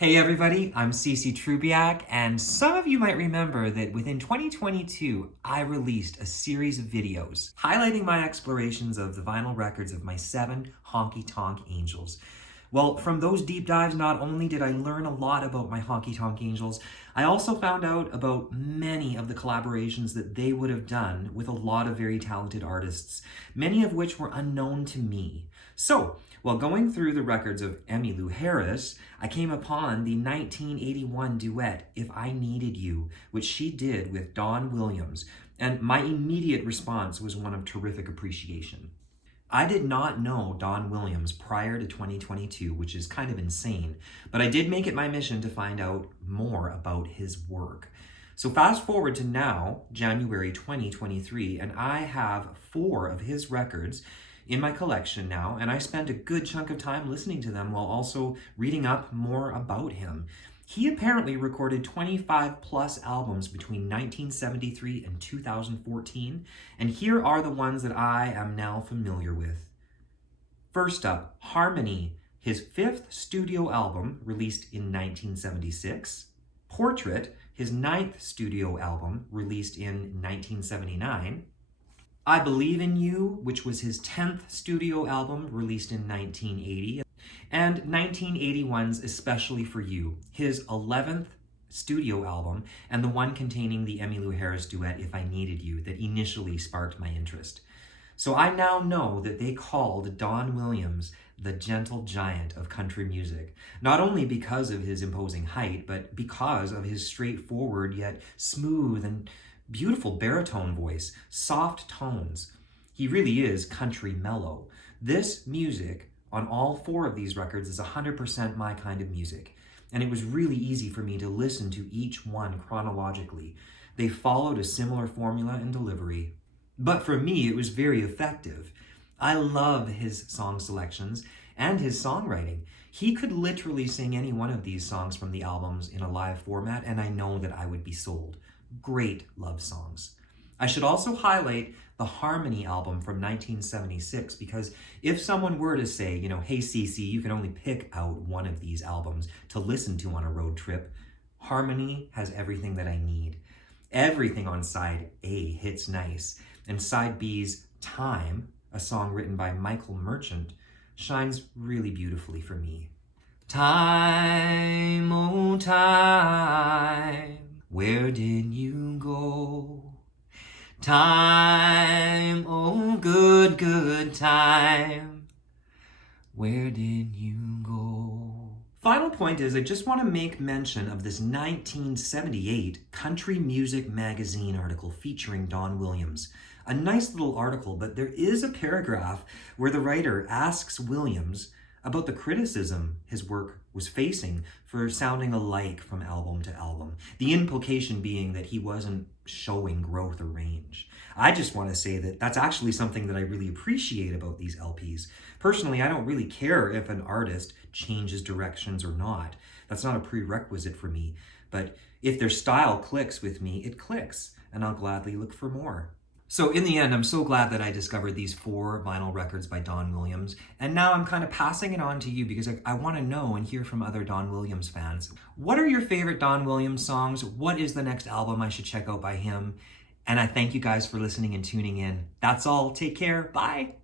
Hey everybody, I'm Trubiak, and some of you might remember that within 2022, I released a series of videos highlighting my explorations of the vinyl records of my 7 honky-tonk angels. Well, from those deep dives, not only did I learn a lot about my honky-tonk angels, I also found out about many of the collaborations that they would have done with a lot of very talented artists, many of which were unknown to me. So, while going through the records of Emmylou Harris, I came upon the 1981 duet, If I Needed You, which she did with Don Williams, and my immediate response was one of terrific appreciation. I did not know Don Williams prior to 2022, which is kind of insane, but I did make it my mission to find out more about his work. So fast forward to now, January 2023, and I have 4 of his records in my collection now, and I spent a good chunk of time listening to them while also reading up more about him. He apparently recorded 25 plus albums between 1973 and 2014, and here are the ones that I am now familiar with. First up, Harmony, his 5th studio album released in 1976. Portrait, his 9th studio album released in 1979. I Believe in You, which was his 10th studio album released in 1980, and 1981's Especially for You, his 11th studio album, and the one containing the Emmylou Harris duet If I Needed You that initially sparked my interest. So I now know that they called Don Williams the gentle giant of country music, not only because of his imposing height, but because of his straightforward yet smooth and beautiful baritone voice, soft tones. He really is country mellow. This music on all 4 of these records is 100% my kind of music, and it was really easy for me to listen to each one chronologically. They followed a similar formula and delivery, but for me it was very effective. I love his song selections and his songwriting. He could literally sing any one of these songs from the albums in a live format, and I know that I would be sold. Great love songs. I should also highlight the Harmony album from 1976, because if someone were to say, hey CC, you can only pick out one of these albums to listen to on a road trip, Harmony has everything that I need. Everything on side A hits nice, and side B's Time, a song written by Michael Merchant, shines really beautifully for me. Time, oh time, where did you go? Time, oh good, good time, where did you go? Final point is, I just want to make mention of this 1978 Country Music Magazine article featuring Don Williams. A nice little article, but there is a paragraph where the writer asks Williams about the criticism his work was facing for sounding alike from album to album. The implication being that he wasn't showing growth or range. I just want to say that that's actually something that I really appreciate about these LPs. Personally, I don't really care if an artist changes directions or not. That's not a prerequisite for me. But if their style clicks with me, it clicks, and I'll gladly look for more. So in the end, I'm so glad that I discovered these 4 vinyl records by Don Williams, and now I'm kind of passing it on to you because I want to know and hear from other Don Williams fans. What are your favorite Don Williams songs? What is the next album I should check out by him? And I thank you guys for listening and tuning in. That's all. Take care. Bye.